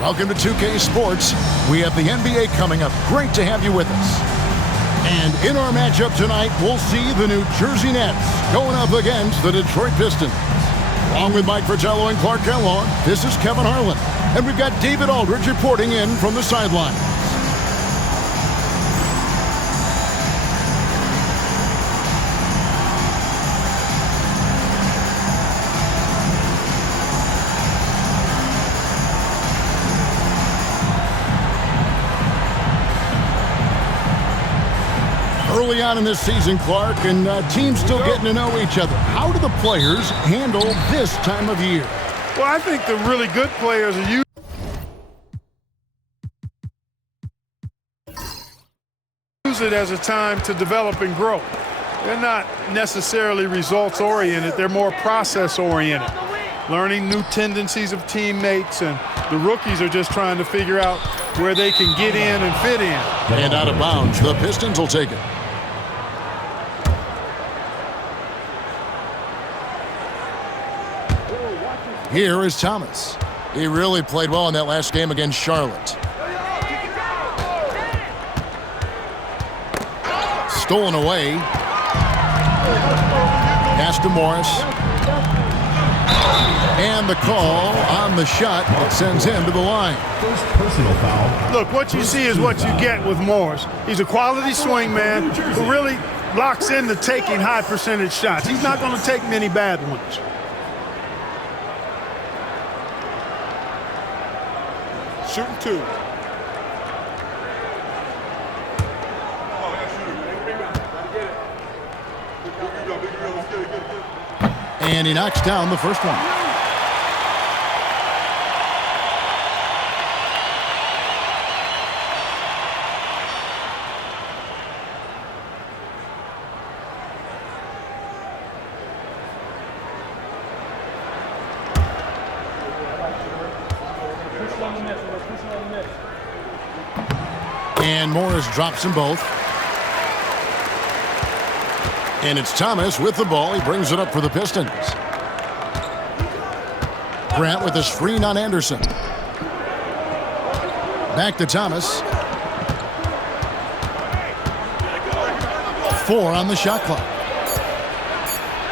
Welcome to 2K Sports. We have the NBA coming up. Great to have you with us. And in our matchup tonight, we'll see the New Jersey Nets going up against the Detroit Pistons. Along with Mike Fratello and Clark Kellogg, this is Kevin Harlan. And we've got David Aldridge reporting in from the sideline. Early on in this season, Clark, and teams still getting to know each other. How do the players handle this time of year? Well, I think the really good players are use it as a time to develop and grow. They're not necessarily results-oriented. They're more process-oriented, learning new tendencies of teammates, and the rookies are just trying to figure out where they can get in and fit in. And out of bounds, the Pistons will take it. Here is Thomas. He really played well in that last game against Charlotte. Stolen away. Pass to Morris. And the call on the shot that sends him to the line. First personal foul. Look, what you see is what you get with Morris. He's a quality swing man who really locks into taking high percentage shots. He's not going to take many bad ones. Shooting two. And he knocks down the first one. And Morris drops them both. And it's Thomas with the ball. He brings it up for the Pistons. Grant with a screen on Anderson. Back to Thomas. 4 on the shot clock.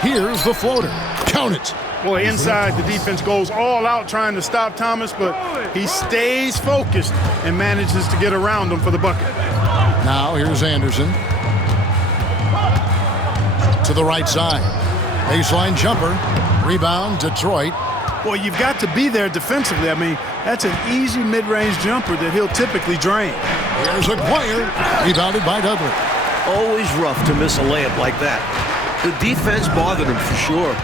Here's the floater. Count it. Boy, inside, the defense goes all out trying to stop Thomas, but he stays focused and manages to get around him for the bucket. Now here's Anderson. To the right side. Baseline jumper. Rebound, Detroit. Boy, you've got to be there defensively. I mean, that's an easy mid-range jumper that he'll typically drain. Here's Aguirre. Rebounded by Dudley. Always rough to miss a layup like that. The defense bothered him for sure.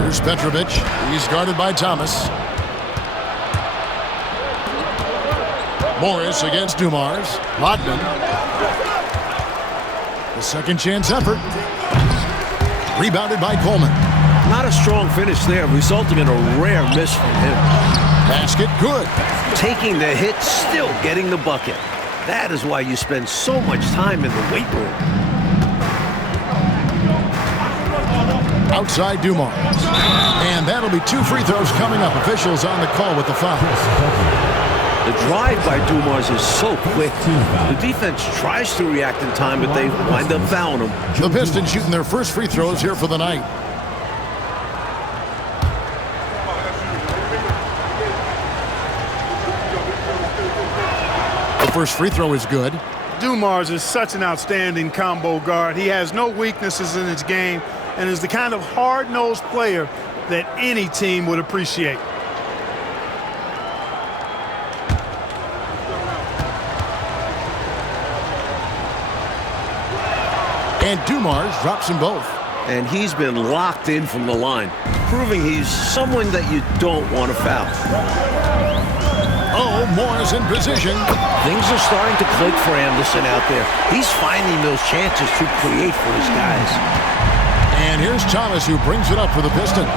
Here's Petrovic. He's guarded by Thomas. Morris against Dumars. Rodman. The second chance effort. Rebounded by Coleman. Not a strong finish there, resulting in a rare miss from him. Basket good. Taking the hit, still getting the bucket. That is why you spend so much time in the weight room. Outside Dumars. And that'll be 2 free throws coming up. Officials on the call with the foul. The drive by Dumars is so quick. The defense tries to react in time, but they wind up fouling him. The Pistons shooting their first free throws here for the night. The first free throw is good. Dumars is such an outstanding combo guard. He has no weaknesses in his game and is the kind of hard-nosed player that any team would appreciate. And Dumars drops them both. And he's been locked in from the line, proving he's someone that you don't want to foul. Oh, Morris in position. Things are starting to click for Anderson out there. He's finding those chances to create for his guys. And here's Thomas, who brings it up for the Pistons.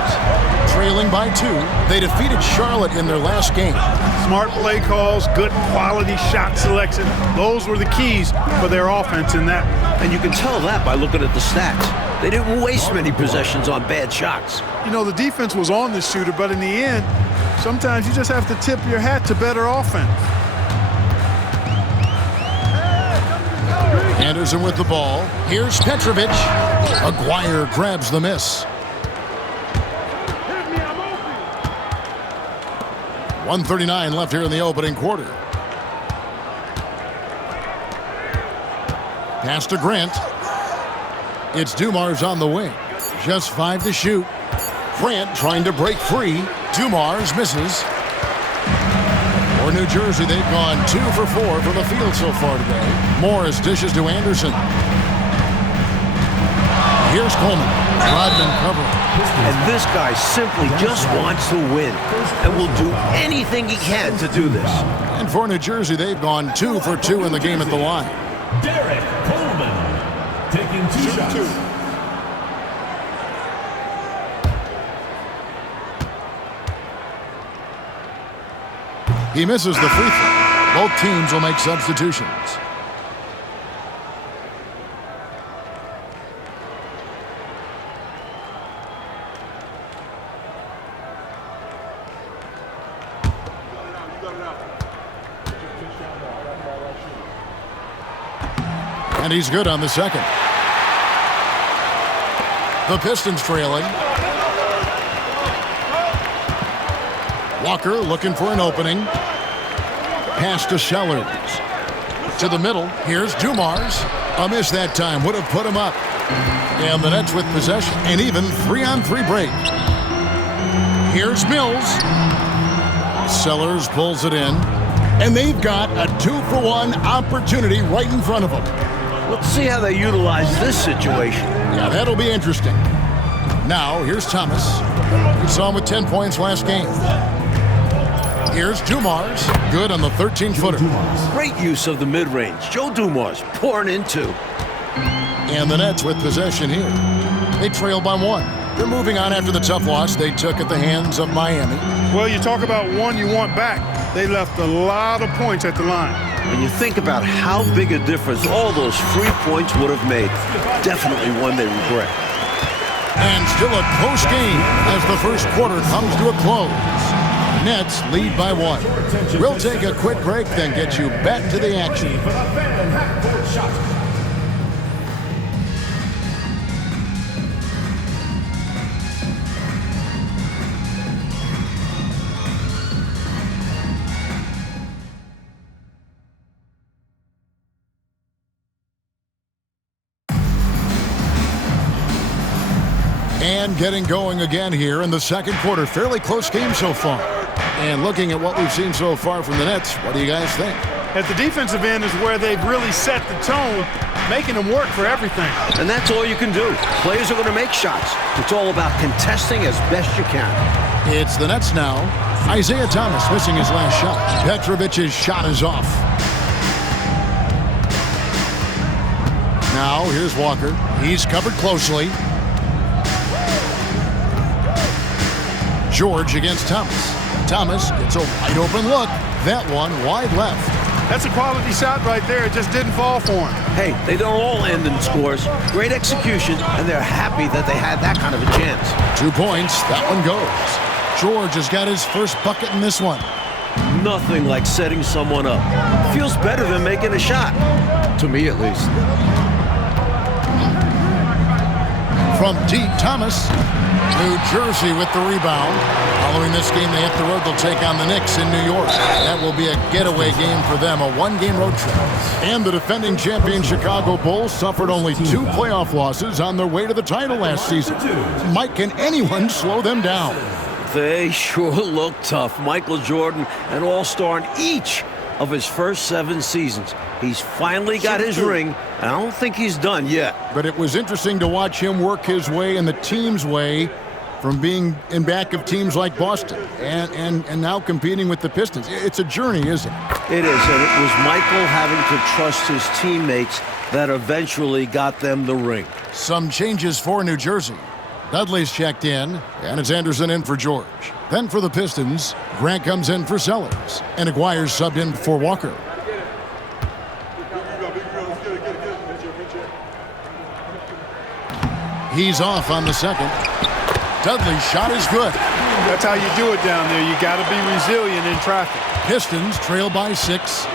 Trailing by 2, they defeated Charlotte in their last game. Smart play calls, good quality shot selection. Those were the keys for their offense in that. And you can tell that by looking at the stats. They didn't waste many possessions on bad shots. You know, the defense was on the shooter, but in the end, sometimes you just have to tip your hat to better offense. Anderson with the ball. Here's Petrovic. Aguirre grabs the miss. 1:39 left here in the opening quarter. Pass to Grant. It's Dumars on the wing. Just 5 to shoot. Grant trying to break free. Dumars misses. For New Jersey, they've gone 2 for 4 from the field so far today. Morris dishes to Anderson. Here's Coleman. Rodman covering. And this guy simply just wants to win and will do anything he can to do this. And for New Jersey, they've gone 2 for 2 in the game at the line. Derek Coleman taking 2 shots. He misses the free throw. Both teams will make substitutions. And he's good on the second. The Pistons trailing. Walker looking for an opening. Pass to Sellers. To the middle. Here's Dumars. A miss that time. Would have put him up. And the Nets with possession. And even 3-on-3 break. Here's Mills. Sellers pulls it in. And they've got a 2-for-1 opportunity right in front of them. Let's see how they utilize this situation. Yeah, that'll be interesting. Now, here's Thomas. We saw him with 10 points last game. Here's Dumars. Good on the 13-footer. Great use of the mid-range. Joe Dumars pouring in 2. And the Nets with possession here. They trail by 1. They're moving on after the tough loss they took at the hands of Miami. Well, you talk about one you want back. They left a lot of points at the line. When you think about how big a difference all those free points would have made, definitely one they regret. And still a close game as the first quarter comes to a close. Nets lead by 1. We'll take a quick break, then get you back to the action. And getting going again here in the second quarter. Fairly close game so far. And looking at what we've seen so far from the Nets, what do you guys think? At the defensive end is where they've really set the tone, making them work for everything. And that's all you can do. Players are going to make shots. It's all about contesting as best you can. It's the Nets now. Isaiah Thomas missing his last shot. Petrovic's shot is off. Now here's Walker. He's covered closely. George against Thomas. Thomas gets a wide open look. That one wide left. That's a quality shot right there. It just didn't fall for him. Hey, they don't all end in scores. Great execution, and they're happy that they had that kind of a chance. 2 points. That one goes. George has got his first bucket in this one. Nothing like setting someone up. Feels better than making a shot. To me, at least. From deep, Thomas. New Jersey with the rebound. Following this game, they hit the road. They'll take on the Knicks in New York. That will be a getaway game for them, a 1-game road trip. And the defending champion Chicago Bulls suffered only 2 playoff losses on their way to the title last season. Mike, can anyone slow them down? They sure look tough. Michael Jordan, an all-star in each of his first 7 seasons. He's finally got his ring, and I don't think he's done yet. But it was interesting to watch him work his way and the team's way from being in back of teams like Boston and now competing with the Pistons. It's a journey, isn't it? It is, and it was Michael having to trust his teammates that eventually got them the ring. Some changes for New Jersey. Dudley's checked in, and it's Anderson in for George. Then for the Pistons, Grant comes in for Sellers, and Aguirre's subbed in for Walker. He's off on the second. Dudley's shot is good. That's how you do it down there. You got to be resilient in traffic. Pistons trail by 6.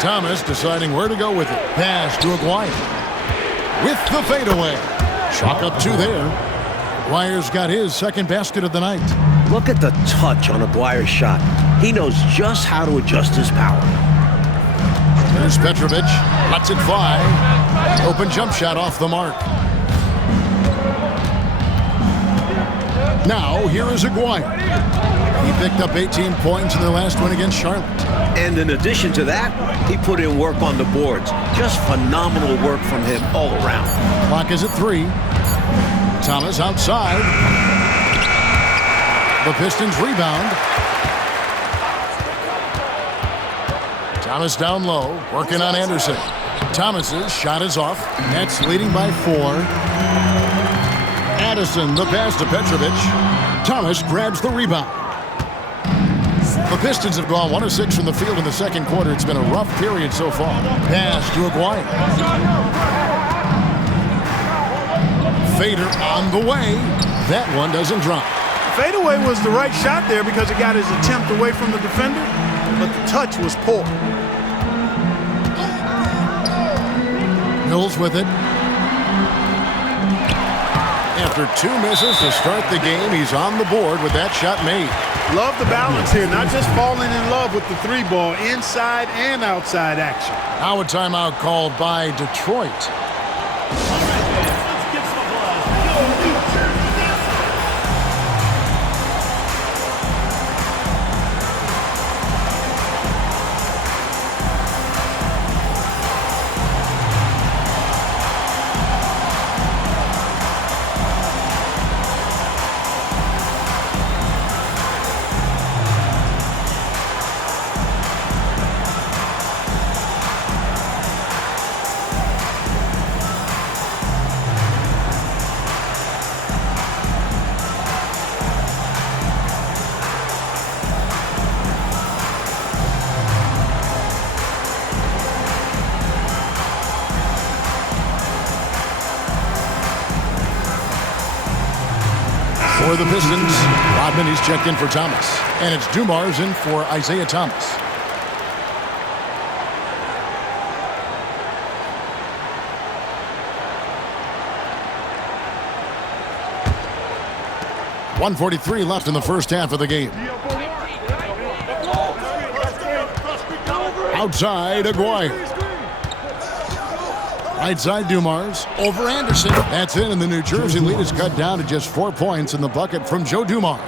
Thomas deciding where to go with it. Pass to Aguirre. With the fadeaway. Chalk up 2 there. Aguirre's got his second basket of the night. Look at the touch on Aguirre's shot. He knows just how to adjust his power. There's Petrovic. Lets it fly. Open jump shot off the mark. Now, here is Aguirre. He picked up 18 points in their last win against Charlotte. And in addition to that, he put in work on the boards. Just phenomenal work from him all around. Clock is at 3. Thomas outside. The Pistons rebound. Thomas down low, working on Anderson. Thomas's shot is off. Nets leading by 4. Addison, the pass to Petrovic. Thomas grabs the rebound. The Pistons have gone 1 of 6 from the field in the second quarter. It's been a rough period so far. Pass to Aguirre. Fader on the way. That one doesn't drop. Fadeaway was the right shot there because it got his attempt away from the defender, but the touch was poor. Mills with it. After 2 misses to start the game, he's on the board with that shot made. Love the balance here, not just falling in love with the 3-ball, inside and outside action. Now a timeout called by Detroit. For the Pistons, Rodman is checked in for Thomas. And it's Dumars in for Isaiah Thomas. .143 left in the first half of the game. Outside, Aguirre. Right side, Dumars. Over Anderson. That's in, and the New Jersey lead is cut down to just 4 points in the bucket from Joe Dumars.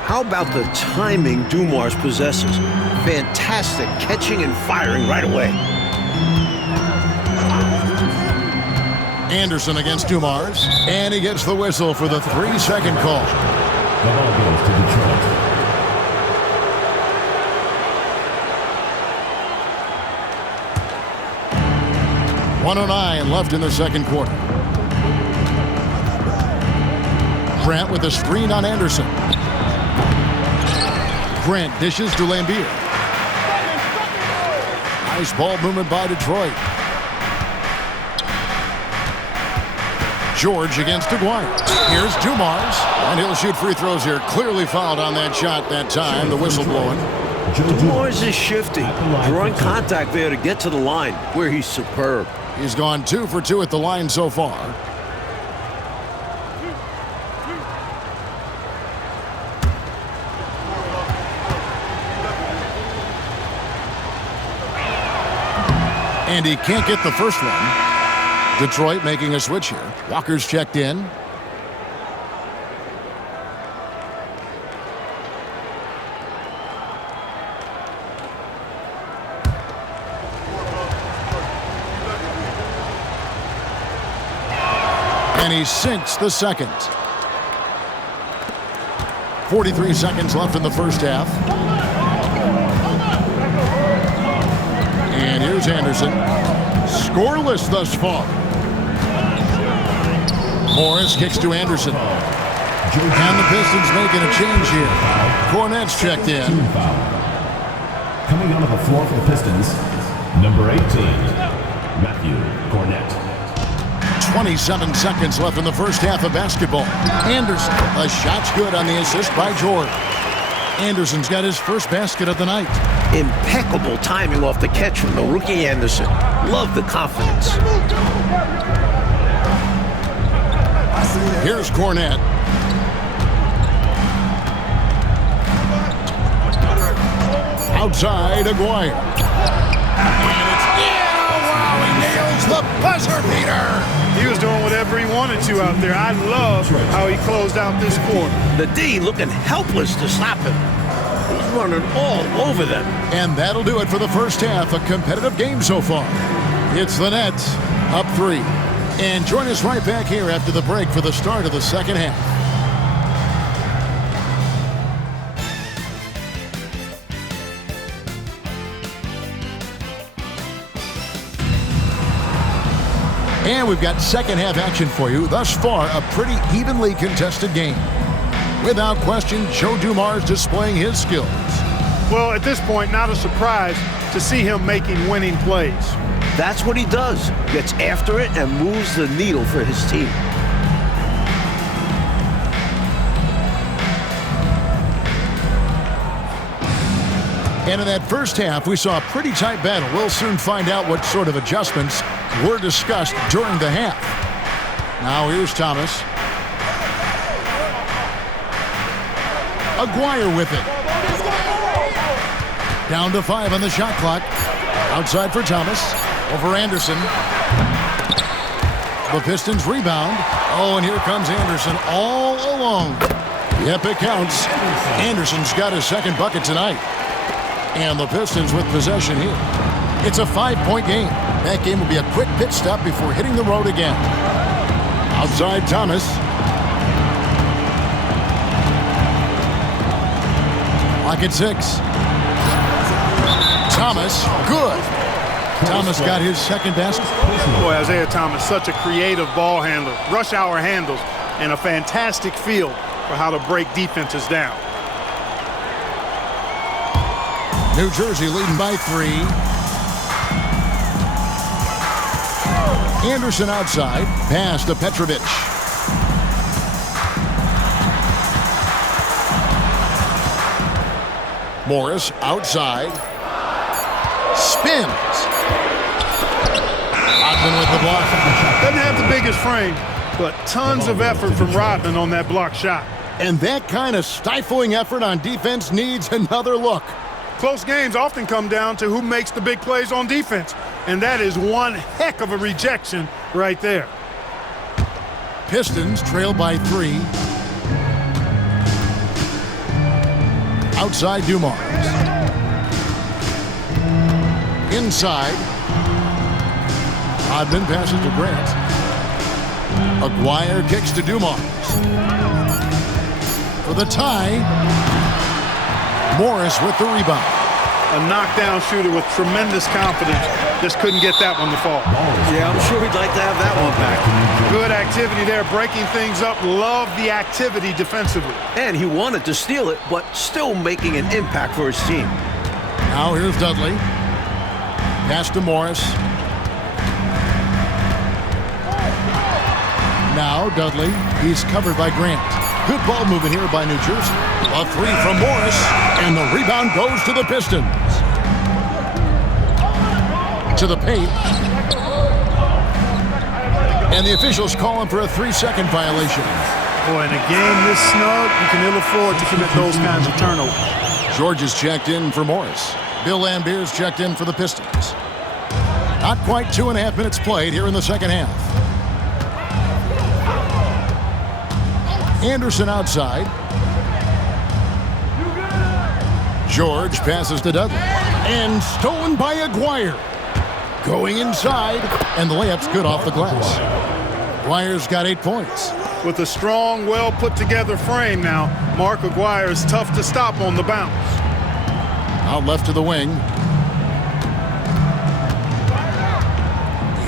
How about the timing Dumars possesses? Fantastic catching and firing right away. Anderson against Dumars, and he gets the whistle for the 3-second call. The ball goes to Detroit. .109 left in the second quarter. Grant with a screen on Anderson. Grant dishes to Lambier. Nice ball movement by Detroit. George against Aguirre. Here's Dumars, and he'll shoot free throws here. Clearly fouled on that shot that time. The whistle blowing. Dumars is shifty, drawing contact there to get to the line, where he's superb. He's gone 2 for 2 at the line so far. And he can't get the first one. Detroit making a switch here. Walker's checked in. And he sinks the second. 43 seconds left in the first half. And here's Anderson. Scoreless thus far. Morris kicks to Anderson. And the Pistons making a change here. Cornette's checked in. Coming onto the floor for the Pistons, number 18, Matthew Cornette. 27 seconds left in the first half of basketball. Anderson, a shot's good on the assist by George. Anderson's got his first basket of the night. Impeccable timing off the catch from the rookie Anderson. Love the confidence. Here's Cornette. Outside, Aguirre. And it's wow, he nails the buzzer beater. He was doing whatever he wanted to out there. I love how he closed out this quarter. The D looking helpless to stop him. He's running all over them. And that'll do it for the first half. A competitive game so far. It's the Nets up 3. And join us right back here after the break for the start of the second half. And we've got second half action for you. Thus far, a pretty evenly contested game. Without question, Joe Dumars displaying his skills. Well, at this point, not a surprise to see him making winning plays. That's what he does. Gets after it and moves the needle for his team. And in that first half, we saw a pretty tight battle. We'll soon find out what sort of adjustments were discussed during the half. Now here's Thomas. Aguirre with it. Down to 5 on the shot clock. Outside for Thomas. Over Anderson. The Pistons rebound. Oh, and here comes Anderson all alone. Yep, it counts. Anderson's got his second bucket tonight. And the Pistons with possession here. It's a 5-point game. That game will be a quick pit stop before hitting the road again. Outside Thomas. Clock at 6. Thomas, good. Thomas got his second basket. Boy, Isaiah Thomas, such a creative ball handler. Rush hour handles and a fantastic feel for how to break defenses down. New Jersey leading by 3. Anderson outside. Pass to Petrovic. Morris outside. Spins. Rodman with the block. Doesn't have the biggest frame, but tons of effort from Rodman on that block shot. And that kind of stifling effort on defense needs another look. Close games often come down to who makes the big plays on defense, and that is one heck of a rejection right there. Pistons trail by 3. Outside Dumars. Inside. Rodman passes to Grant. Aguirre kicks to Dumars. For the tie. Morris with the rebound. A knockdown shooter with tremendous confidence. Just couldn't get that one to fall. Yeah, I'm sure he'd like to have that one back. Good activity there, breaking things up. Love the activity defensively. And he wanted to steal it, but still making an impact for his team. Now here's Dudley. Pass to Morris. Now Dudley. He's covered by Grant. Good ball movement here by New Jersey. A 3 from Morris, and the rebound goes to the Pistons. To the paint. And the officials call him for a 3-second violation. Boy, in a game this snug, you can ill afford to commit those kinds of turnovers. George is checked in for Morris. Bill Lambert's checked in for the Pistons. Not quite 2.5 minutes played here in the second half. Anderson outside. George passes to Dudley. And stolen by Aguirre. Going inside, and the layup's good off the glass. Aguirre's got 8 points. with a strong, well-put-together frame now. Mark Aguirre is tough to stop on the bounce. Out left to the wing.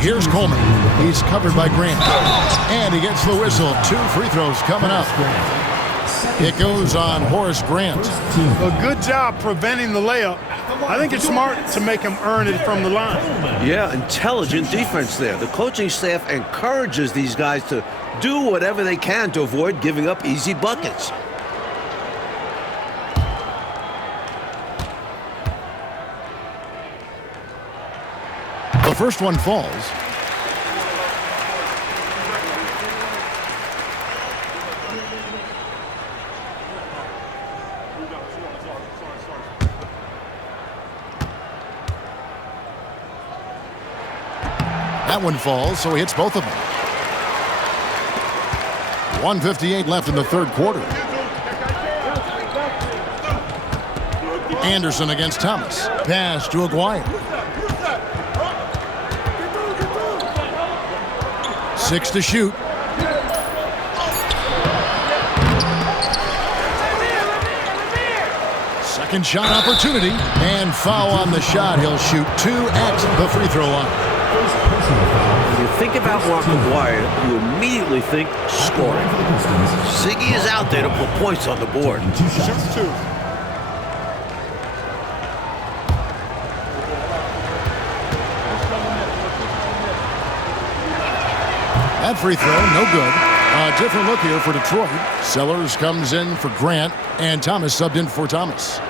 Here's Coleman. He's covered by Grant. And he gets the whistle. 2 free throws coming up. It goes on Horace Grant. A good job preventing the layup. I think it's smart to make him earn it from the line. Yeah, intelligent defense there. The coaching staff encourages these guys to do whatever they can to avoid giving up easy buckets. The first one falls. That one falls, so he hits both of them. 1:58 left in the third quarter. Anderson against Thomas. Pass to Aguirre. 6 to shoot. Second shot opportunity. And foul on the shot. He'll shoot 2 at the free throw line. When you think about Mark Aguirre, you immediately think scoring. Ziggy is out there to put points on the board. Shoot 2. That free throw, no good. A different look here for Detroit. Sellers comes in for Grant, and Thomas subbed in for Thomas.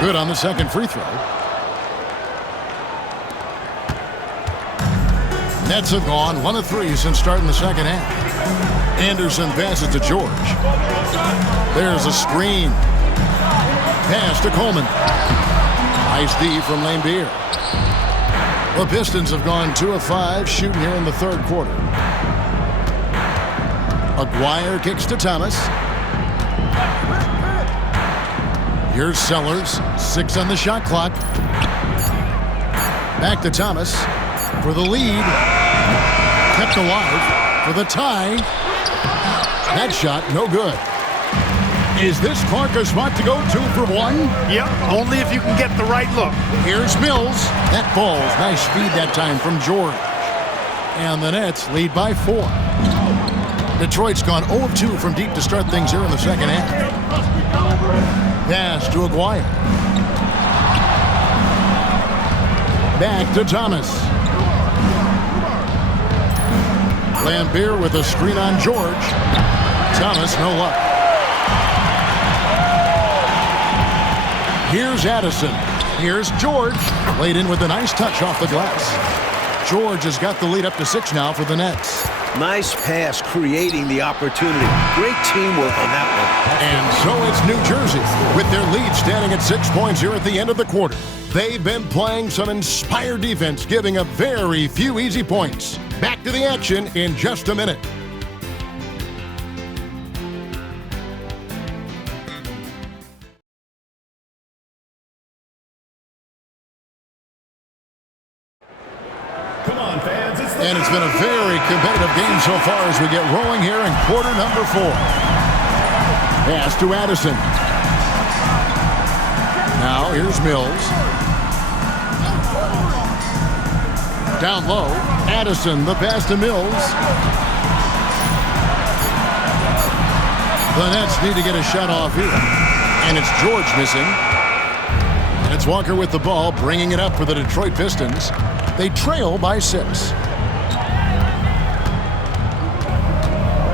Good on the second free throw. Nets have gone 1 of 3 since starting the second half. Anderson passes to George. There's a screen. Pass to Coleman. Nice D from Lambeer. The Pistons have gone 2 of 5 shooting here in the third quarter. Aguirre kicks to Thomas. Here's Sellers. 6 on the shot clock. Back to Thomas for the lead. Kept alive for the tie. That shot, no good. Is this Clark a spot to go 2 for 1? Yep, only if you can get the right look. Here's Mills. That falls. Nice speed that time from George. And the Nets lead by 4. Detroit's gone 0 of 2 from deep to start things here in the second half. Pass to Aguirre. Back to Thomas. Lambeer with a screen on George. Thomas, no luck. Here's Addison. Here's George. Laid in with a nice touch off the glass. George has got the lead up to 6 now for the Nets. Nice pass creating the opportunity. Great teamwork on that one. And so it's New Jersey with their lead standing at 6 points here at the end of the quarter. They've been playing some inspired defense, giving up very few easy points. Back to the action in just a minute. And it's been a very competitive game so far as we get rolling here in quarter number 4. Pass to Addison. Now here's Mills. Down low. Addison, the pass to Mills. The Nets need to get a shot off here. And it's George missing. And it's Walker with the ball, bringing it up for the Detroit Pistons. They trail by 6.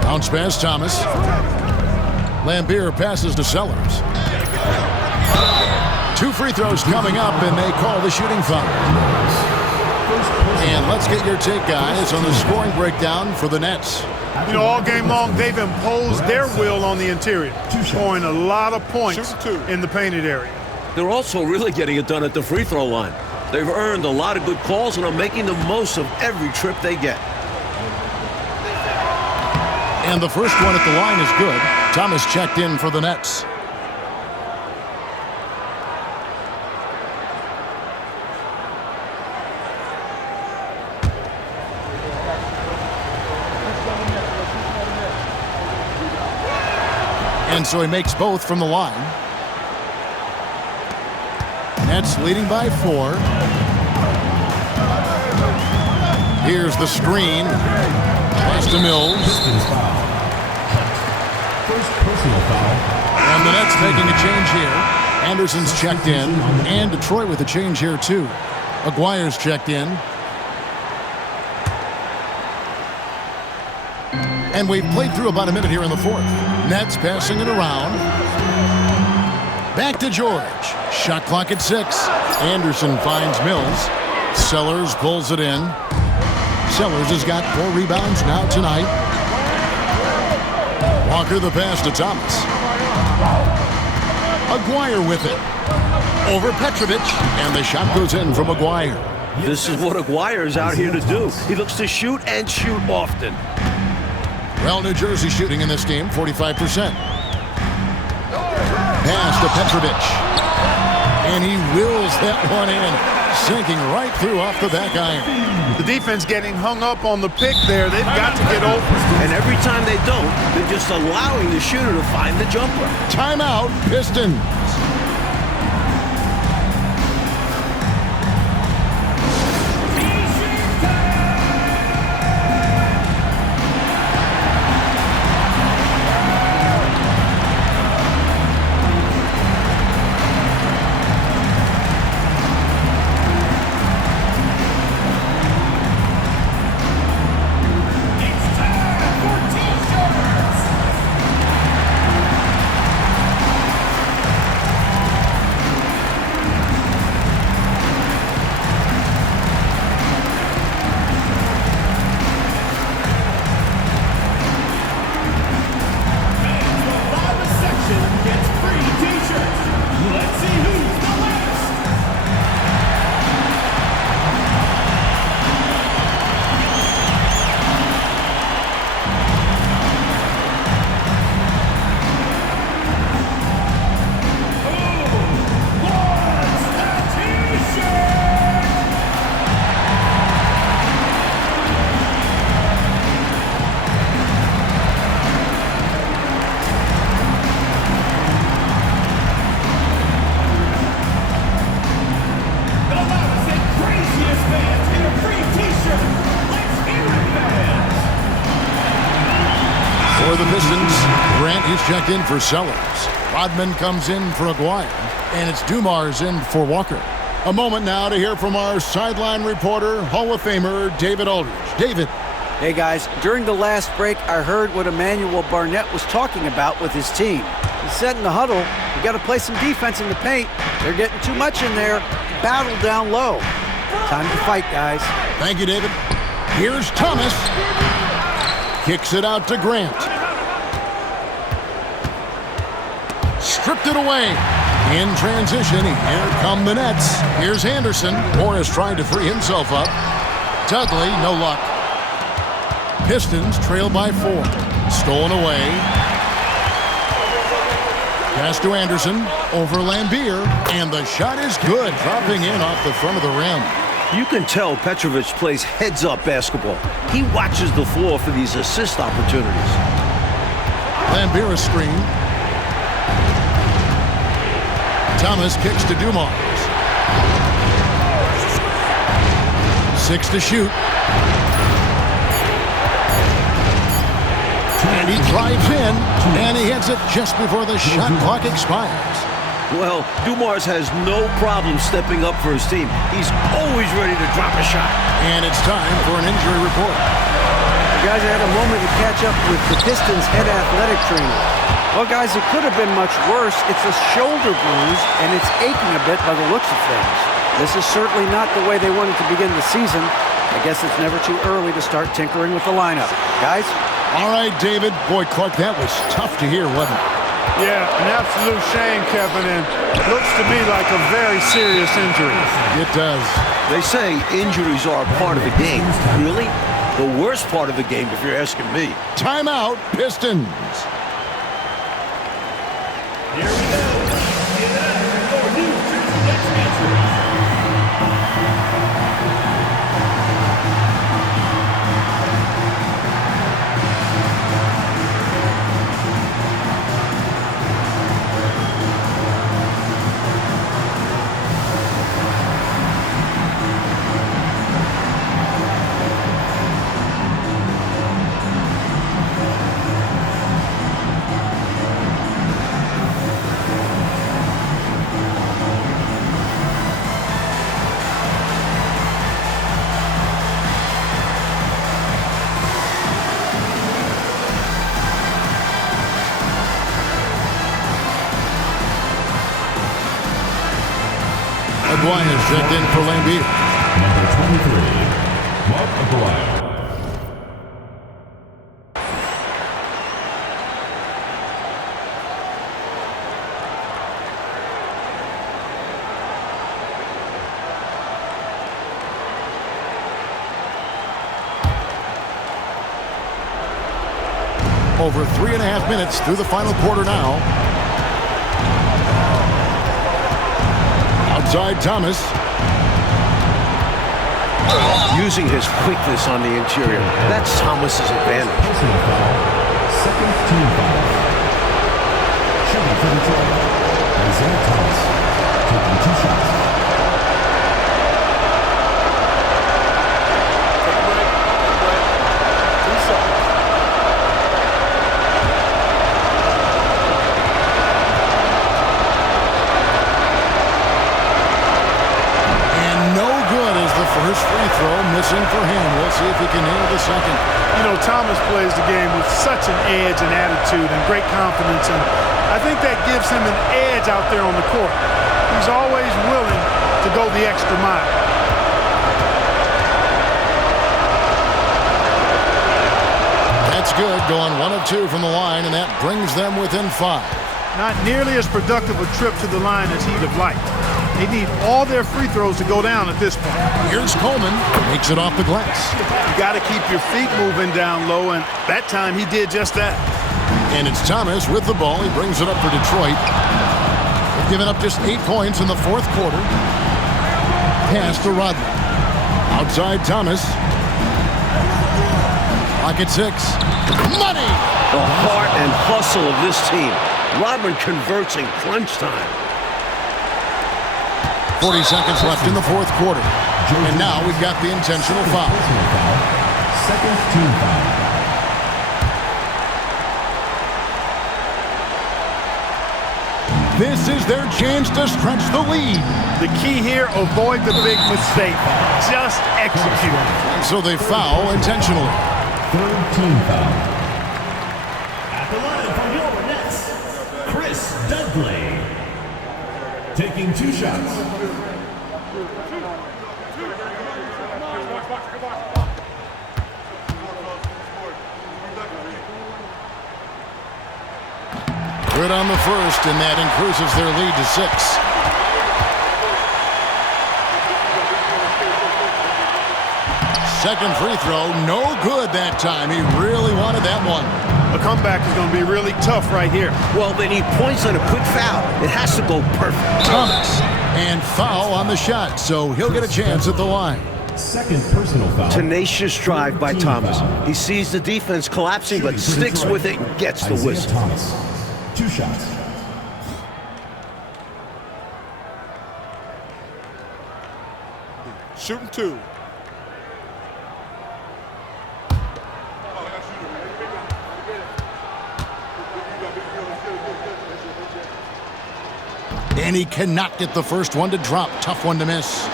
Bounce pass, Thomas. Lambeer passes to Sellers. 2 free throws coming up, and they call the shooting foul. And let's get your take, guys, on the scoring breakdown for the Nets. You know, all game long, they've imposed their will on the interior, scoring a lot of points in the painted area. They're also really getting it done at the free throw line. They've earned a lot of good calls and are making the most of every trip they get. And the first one at the line is good. Thomas checked in for the Nets. And so he makes both from the line. Nets leading by 4. Here's the screen. Pass to Mills. Pistons foul. First personal foul. And the Nets making a change here. Anderson's checked in. And Detroit with a change here too. Aguirre's checked in. And we've played through about a minute here in the 4th. Nets passing it around. Back to George. Shot clock at 6. Anderson finds Mills. Sellers pulls it in. Sellers has got 4 rebounds now tonight. Walker the pass to Thomas. Aguirre with it. Over Petrovic. And the shot goes in from Aguirre. This is what Aguirre is out here to do. He looks to shoot and shoot often. Well, New Jersey shooting in this game, 45%. Pass to Petrovic. And he wills that one in. Sinking right through off the back iron. The defense getting hung up on the pick there. They've got to get open. And every time they don't, they're just allowing the shooter to find the jumper. Timeout, Pistons. For the Pistons, Grant is checked in for Sellers. Rodman comes in for Aguirre. And it's Dumars in for Walker. A moment now to hear from our sideline reporter, Hall of Famer David Aldridge. David. Hey guys, during the last break, I heard what Emmanuel Barnett was talking about with his team. He said in the huddle, we got to play some defense in the paint. They're getting too much in there. Battle down low. Time to fight, guys. Thank you, David. Here's Thomas. Kicks it out to Grant. Stripped it away. In transition, here come the Nets. Here's Anderson. Morris trying to free himself up. Dudley, no luck. Pistons trail by 4. Stolen away. Pass to Anderson. Over Lambier. And the shot is good. Dropping in off the front of the rim. You can tell Petrovic plays heads-up basketball. He watches the floor for these assist opportunities. Lambier a screen. Thomas kicks to Dumars. 6 to shoot. And he drives in, and he hits it just before the shot clock expires. Well, Dumars has no problem stepping up for his team. He's always ready to drop a shot. And it's time for an injury report. Guys, I had a moment to catch up with the Pistons head athletic trainer. Well, guys, it could have been much worse. It's a shoulder bruise, and it's aching a bit by the looks of things. This is certainly not the way they wanted to begin the season. I guess it's never too early to start tinkering with the lineup. Guys? All right, David. Boy, Clark, that was tough to hear, wasn't it? Yeah, an absolute shame, Kevin, and looks to me like a very serious injury. It does. They say injuries are a part of the game. Really? The worst part of the game, if you're asking me. Timeout, Pistons. Here we go. Your new Jersey Nets entry. Aguirre checked in for lane B. Number 23, Mark Aguirre. Over 3.5 minutes through the final quarter now. Outside Thomas. Using his quickness on the interior. That's Thomas's advantage. Personal foul. Second team foul. Shooting for Detroit, Isaiah Thomas. Taking 2 shots. First free throw missing for him. We'll see if he can nail the second. You know, Thomas plays the game with such an edge and attitude and great confidence, and I think that gives him an edge out there on the court. He's always willing to go the extra mile. That's good, going 1 of 2 from the line, and that brings them within 5. Not nearly as productive a trip to the line as he'd have liked. They need all their free throws to go down at this point. Here's Coleman, makes it off the glass. You got to keep your feet moving down low, and that time he did just that. And it's Thomas with the ball. He brings it up for Detroit. They've given up just 8 points in the 4th quarter. Pass to Rodman. Outside Thomas. Clock at 6. Money! The heart and hustle of this team. Rodman converts in crunch time. 40 seconds left in the 4th quarter. And now we've got the intentional foul. Second team foul. This is their chance to stretch the lead. The key here, avoid the big mistake. Just execute. So they foul intentionally. Third team foul. At the line for your Nets, Chris Dudley. Taking 2 shots. Good on the first, and that increases their lead to 6. Second free throw, no good that time. He really wanted that one. A comeback is going to be really tough right here. Well, they need points on a quick foul. It has to go perfect. Thomas. And foul on the shot, so he'll get a chance at the line. Second personal foul. Tenacious drive by Thomas. He sees the defense collapsing, but sticks with it and gets the whistle. Thomas. 2 shots. Shooting 2. And he cannot get the first one to drop. Tough one to miss.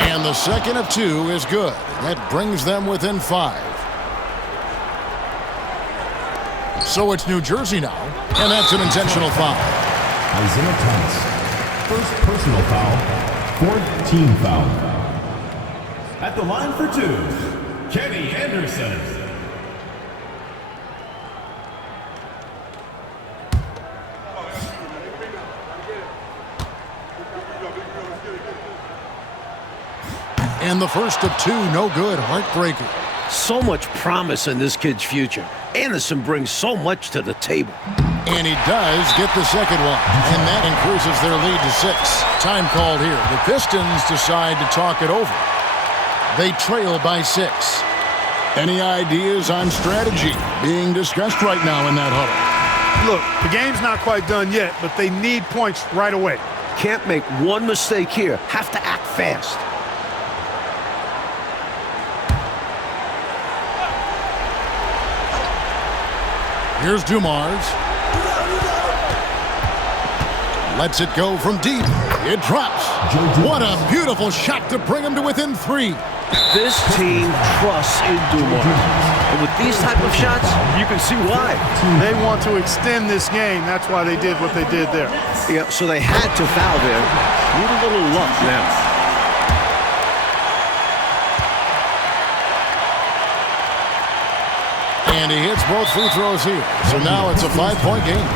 And the second of 2 is good. That brings them within 5. So it's New Jersey now, and that's an intentional foul. Isaiah Thomas. First personal foul. 4th team foul. At the line for 2, Kenny Anderson. And the first of 2, no good. Heartbreaker. So much promise in this kid's future. Anderson brings so much to the table. And he does get the second one. And that increases their lead to 6. Time called here. The Pistons decide to talk it over. They trail by 6. Any ideas on strategy being discussed right now in that huddle? Look, the game's not quite done yet, but they need points right away. Can't make one mistake here. Have to act fast. Here's Dumars. Lets it go from deep. It drops. What a beautiful shot to bring him to within 3. This team trusts in Dumars. And with these type of shots, you can see why. They want to extend this game. That's why they did what they did there. Yeah, so they had to foul there. Need a little luck now. And he hits both free throws here. So now it's a 5-point game.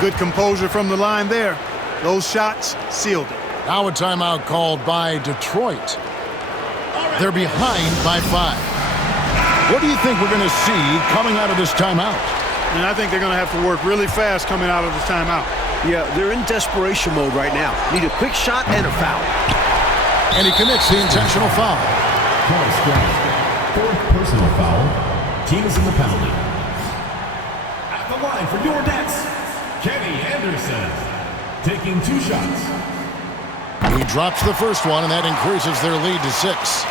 Good composure from the line there. Those shots sealed it. Now a timeout called by Detroit. They're behind by 5. What do you think we're going to see coming out of this timeout? And I think they're going to have to work really fast coming out of the timeout. Yeah, they're in desperation mode right now. Need a quick shot and a foul. And he commits the intentional foul. Call strike. 4th personal foul. Team is in the penalty. At the line for your Nets, Kenny Anderson. Taking 2 shots. He drops the first one, and that increases their lead to 6.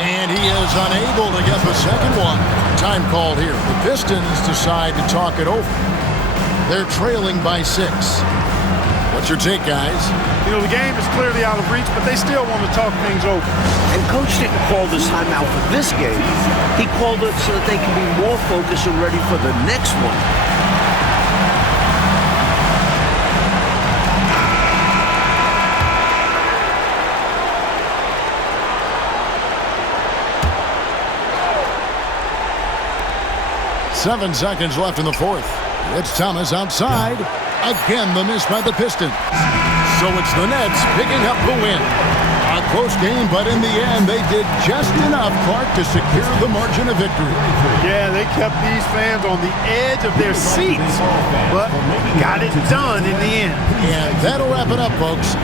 And he is unable to get the second one. Time called here. The Pistons decide to talk it over. They're trailing by 6. What's your take, guys? You know, the game is clearly out of reach, but they still want to talk things over. And Coach didn't call this timeout for this game. He called it so that they can be more focused and ready for the next one. Seven seconds left in the 4th. It's Thomas outside. Again, the miss by the Pistons. So it's the Nets picking up the win. A close game, but in the end, they did just enough, Clark, to secure the margin of victory. Yeah, they kept these fans on the edge of their seats, but got it done in the end. And that'll wrap it up, folks.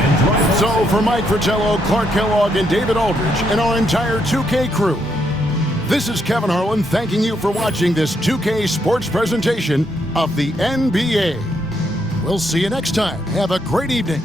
So for Mike Fratello, Clark Kellogg, and David Aldridge, and our entire 2K crew, this is Kevin Harlan thanking you for watching this 2K sports presentation of the NBA. We'll see you next time. Have a great evening.